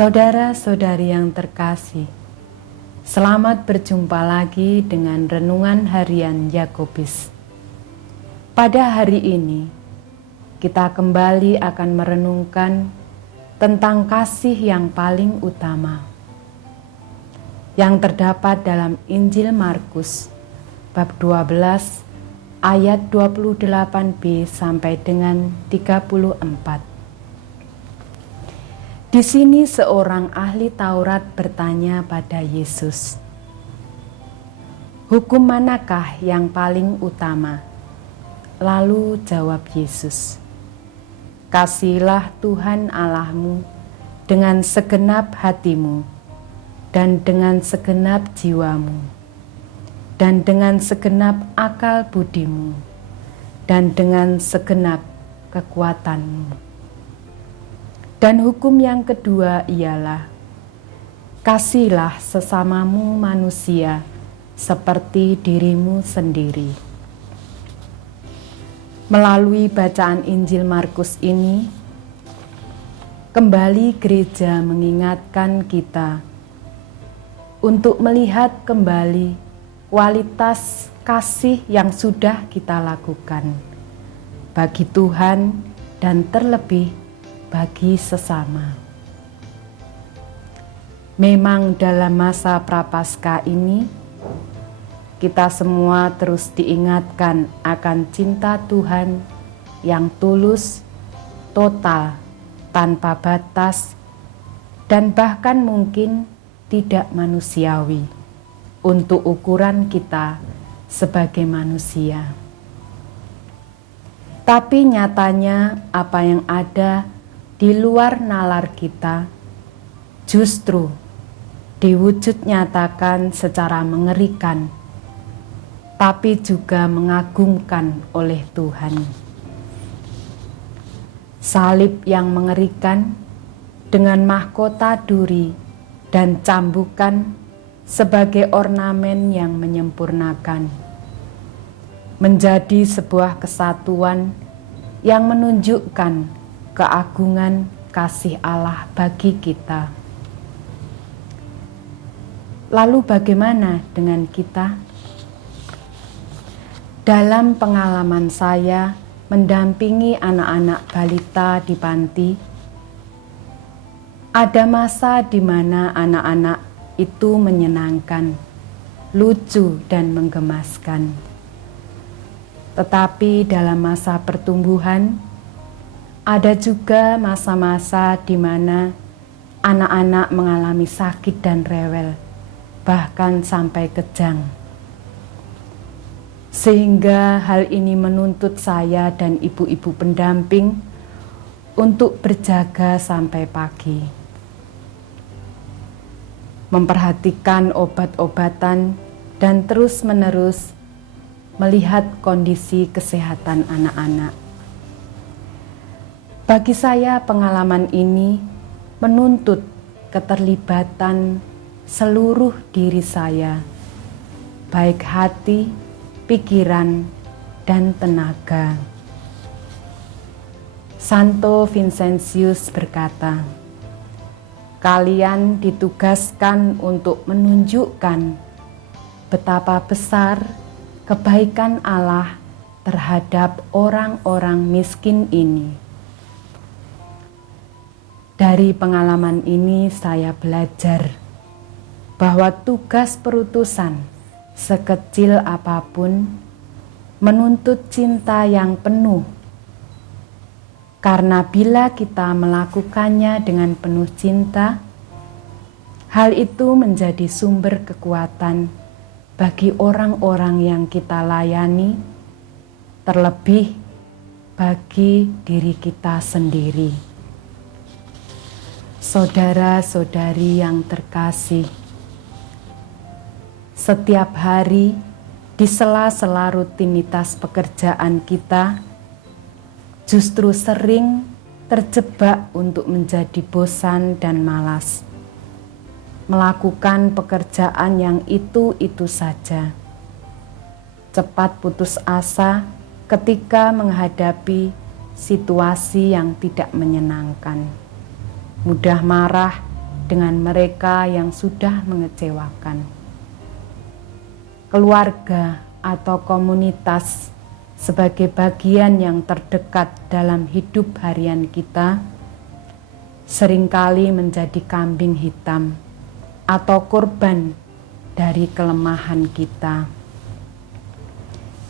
Saudara-saudari yang terkasih, selamat berjumpa lagi dengan Renungan Harian Yakobus. Pada hari ini, kita kembali akan merenungkan tentang kasih yang paling utama, yang terdapat dalam Injil Markus, bab 12, ayat 28b sampai dengan 34. Di sini seorang ahli Taurat bertanya pada Yesus, "Hukum manakah yang paling utama?" Lalu jawab Yesus, "Kasihilah Tuhan Allahmu dengan segenap hatimu, dan dengan segenap jiwamu, dan dengan segenap akal budimu, dan dengan segenap kekuatanmu. Dan hukum yang kedua ialah, kasihilah sesamamu manusia seperti dirimu sendiri." Melalui bacaan Injil Markus ini, kembali gereja mengingatkan kita untuk melihat kembali kualitas kasih yang sudah kita lakukan bagi Tuhan dan terlebih bagi sesama. Memang dalam masa Prapaskah ini, kita semua terus diingatkan akan cinta Tuhan yang tulus, total, tanpa batas, dan bahkan mungkin tidak manusiawi untuk ukuran kita sebagai manusia. Tapi nyatanya apa yang ada di luar nalar kita justru diwujud nyatakan secara mengerikan, tapi juga mengagumkan oleh Tuhan. Salib yang mengerikan dengan mahkota duri dan cambukan sebagai ornamen yang menyempurnakan, menjadi sebuah kesatuan yang menunjukkan keagungan kasih Allah bagi kita. Lalu bagaimana dengan kita? Dalam pengalaman saya mendampingi anak-anak balita di panti, ada masa di mana anak-anak itu menyenangkan, lucu dan menggemaskan. Tetapi dalam masa pertumbuhan, ada juga masa-masa di mana anak-anak mengalami sakit dan rewel, bahkan sampai kejang. Sehingga hal ini menuntut saya dan ibu-ibu pendamping untuk berjaga sampai pagi. Memperhatikan obat-obatan dan terus-menerus melihat kondisi kesehatan anak-anak. Bagi saya pengalaman ini menuntut keterlibatan seluruh diri saya, baik hati, pikiran, dan tenaga. Santo Vincentius berkata, "Kalian ditugaskan untuk menunjukkan betapa besar kebaikan Allah terhadap orang-orang miskin ini." Dari pengalaman ini saya belajar bahwa tugas perutusan sekecil apapun menuntut cinta yang penuh. Karena bila kita melakukannya dengan penuh cinta, hal itu menjadi sumber kekuatan bagi orang-orang yang kita layani, terlebih bagi diri kita sendiri. Saudara-saudari yang terkasih, setiap hari di sela-sela rutinitas pekerjaan kita, justru sering terjebak untuk menjadi bosan dan malas, melakukan pekerjaan yang itu-itu saja. Cepat putus asa ketika menghadapi situasi yang tidak menyenangkan. Mudah marah dengan mereka yang sudah mengecewakan. Keluarga atau komunitas sebagai bagian yang terdekat dalam hidup harian kita seringkali menjadi kambing hitam atau korban dari kelemahan kita.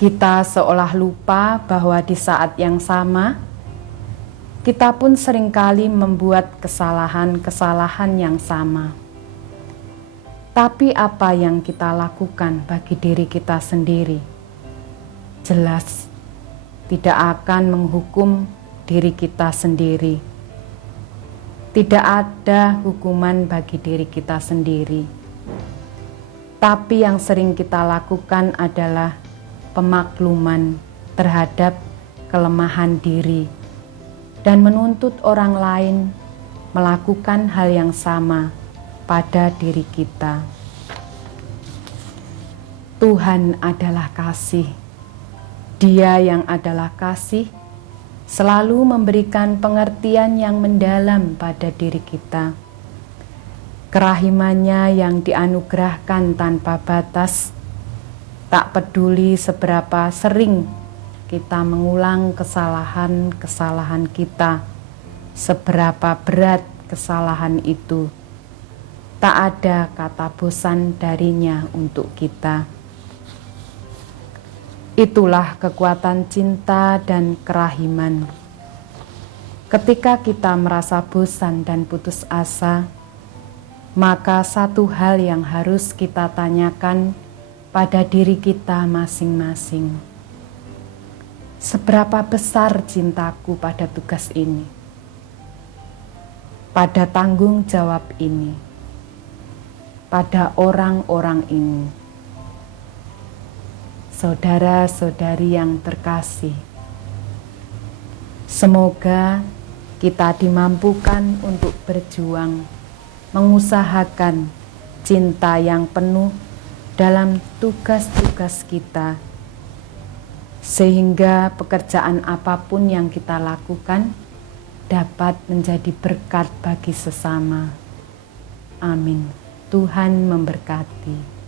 Kita seolah lupa bahwa di saat yang sama, kita pun seringkali membuat kesalahan-kesalahan yang sama. Tapi apa yang kita lakukan bagi diri kita sendiri? Jelas tidak akan menghukum diri kita sendiri. Tidak ada hukuman bagi diri kita sendiri. Tapi yang sering kita lakukan adalah pemakluman terhadap kelemahan diri dan menuntut orang lain melakukan hal yang sama pada diri kita. Tuhan adalah kasih. Dia yang adalah kasih selalu memberikan pengertian yang mendalam pada diri kita. Kerahimannya yang dianugerahkan tanpa batas. Tak peduli seberapa sering kita mengulang kesalahan-kesalahan kita, seberapa berat kesalahan itu, tak ada kata bosan darinya untuk kita. Itulah kekuatan cinta dan kerahiman. Ketika kita merasa bosan dan putus asa, maka satu hal yang harus kita tanyakan pada diri kita masing-masing. Seberapa besar cintaku pada tugas ini? Pada tanggung jawab ini? Pada orang-orang ini? Saudara-saudari yang terkasih, semoga kita dimampukan untuk berjuang, mengusahakan cinta yang penuh dalam tugas-tugas kita, sehingga pekerjaan apapun yang kita lakukan dapat menjadi berkat bagi sesama. Amin. Tuhan memberkati.